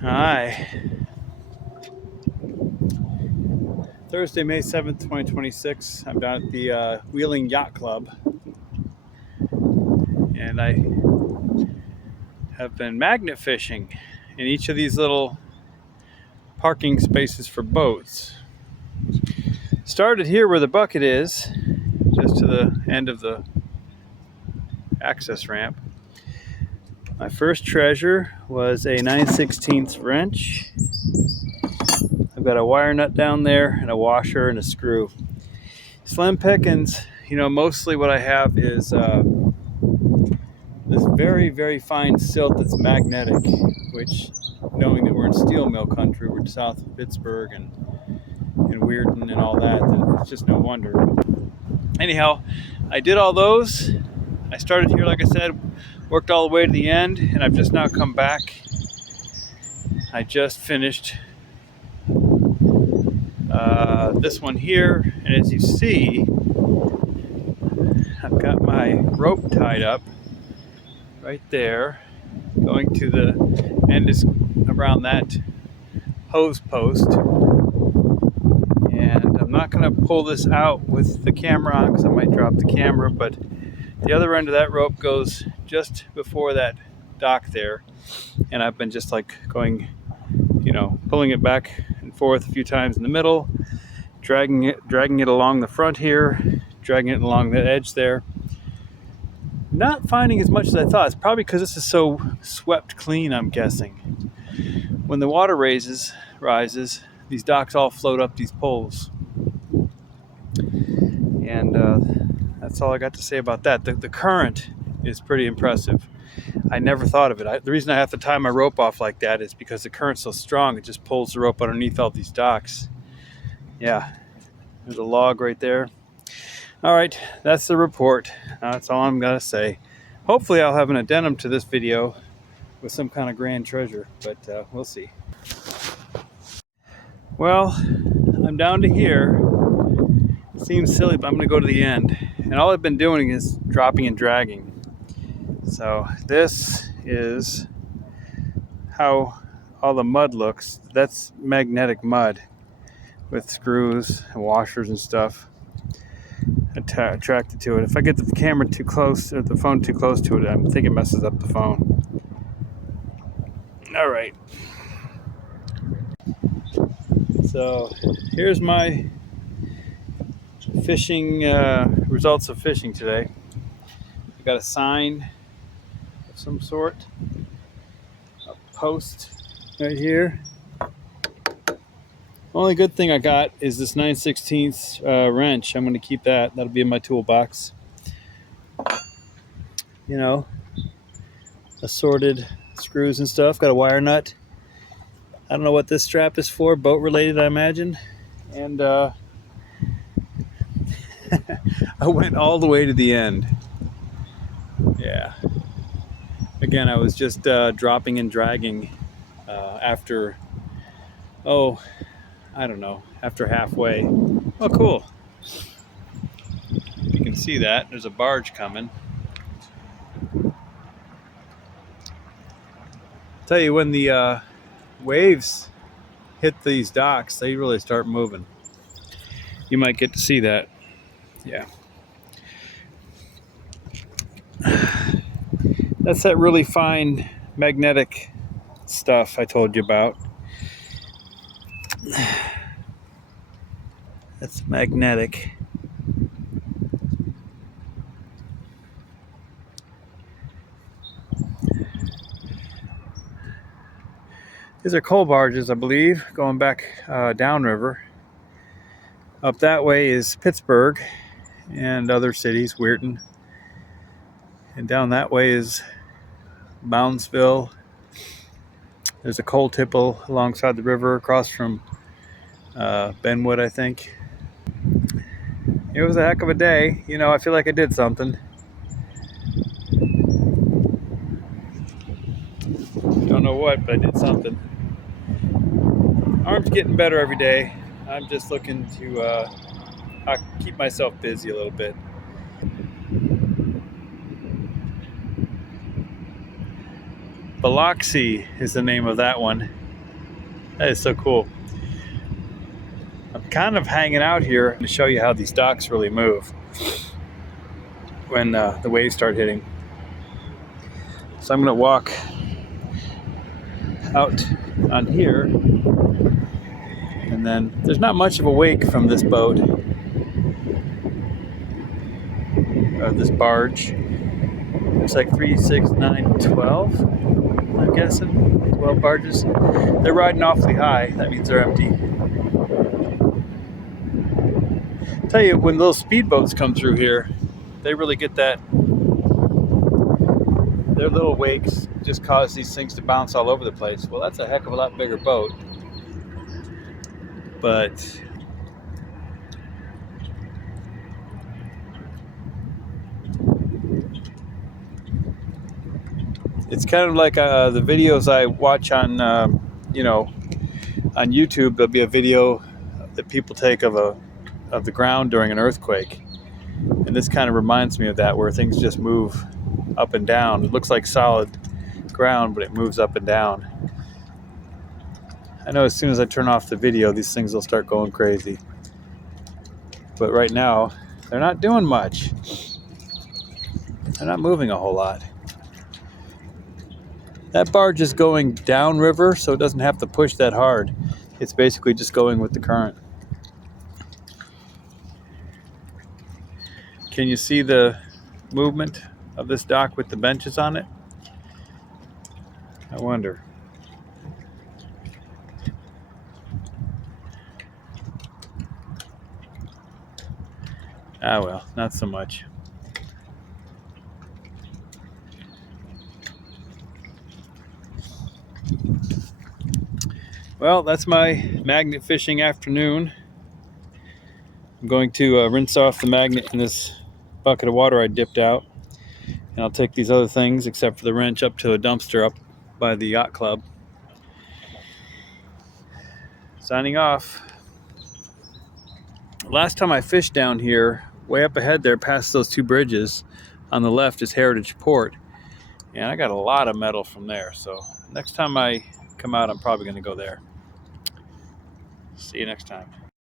Hi. Thursday, May 7th, 2026. I'm down at the Wheeling Yacht Club. And I have been magnet fishing in each of these little parking spaces for boats. Started here where the bucket is, just to the end of the access ramp. My first treasure was a 9/16 wrench. I've got a wire nut down there and a washer and a screw. Slim pickings, mostly what I have is this very, very fine silt that's magnetic, which, knowing that we're in steel mill country, we're south of Pittsburgh and Weirton and all that, then it's just no wonder. Anyhow, I did all those. I started here, like I said, worked all the way to the end, and I've just now come back. I just finished this one here, and as you see, I've got my rope tied up right there. Going to the end is around that hose post, and I'm not going to pull this out with the camera on because I might drop the camera, but the other end of that rope goes just before that dock there, and I've been just like going, pulling it back and forth a few times in the middle, dragging it along the front here, dragging it along the edge there. Not finding as much as I thought. It's probably because this is so swept clean, I'm guessing. When the water rises, these docks all float up these poles. And that's all I got to say about that. The current is pretty impressive. I never thought of it. The reason I have to tie my rope off like that is because the current's so strong, it just pulls the rope underneath all these docks. Yeah, there's a log right there. All right, that's the report. That's all I'm going to say. Hopefully I'll have an addendum to this video with some kind of grand treasure, but we'll see. Well, I'm down to here. It seems silly, but I'm going to go to the end. And all I've been doing is dropping and dragging. So this is how all the mud looks. That's magnetic mud with screws and washers and stuff attracted to it. If I get the camera too close or the phone too close to it, I think it messes up the phone. All right. So here's my fishing results of fishing today. I got a sign of some sort, a post right here. Only good thing I got is this 9/16 wrench. I'm going to keep that. That'll be in my toolbox. Assorted screws and stuff. Got a wire nut. I don't know what this strap is for. Boat related, I imagine. And I went all the way to the end. Yeah. Again, I was just dropping and dragging after, I don't know, after halfway. Oh, cool. You can see that. There's a barge coming. Tell you, when the waves hit these docks, they really start moving. You might get to see that. Yeah. That's that really fine magnetic stuff I told you about. That's magnetic. These are coal barges, I believe, going back downriver. Up that way is Pittsburgh and other cities, Weirton. And down that way is Moundsville. There's a coal tipple alongside the river across from Benwood, I think. It was a heck of a day. I feel like I did something. Don't know what, but I did something. Arm's getting better every day. I'm just looking to keep myself busy a little bit. Biloxi is the name of that one. That is so cool. I'm kind of hanging out here to show you how these docks really move when the waves start hitting. So I'm going to walk out on here, and then there's not much of a wake from this boat, this barge. It's like 3, 6, 9, 12, I'm guessing. 12 barges. They're riding awfully high. That means they're empty. I tell you, when little speedboats come through here, they really get that. Their little wakes just cause these things to bounce all over the place. Well, that's a heck of a lot bigger boat. But it's kind of like the videos I watch on, you know, on YouTube. There'll be a video that people take of the ground during an earthquake, and this kind of reminds me of that, where things just move up and down. It looks like solid ground, but it moves up and down. I know as soon as I turn off the video, these things will start going crazy. But right now, they're not doing much. They're not moving a whole lot. That barge is going downriver, so it doesn't have to push that hard. It's basically just going with the current. Can you see the movement of this dock with the benches on it? I wonder. Ah, well, not so much. Well, that's my magnet fishing afternoon. I'm going to rinse off the magnet in this bucket of water I dipped out. And I'll take these other things, except for the wrench, up to a dumpster up by the yacht club. Signing off. Last time I fished down here, way up ahead there, past those 2 bridges, on the left is Heritage Port. And I got a lot of metal from there. So next time I come out, I'm probably going to go there. See you next time.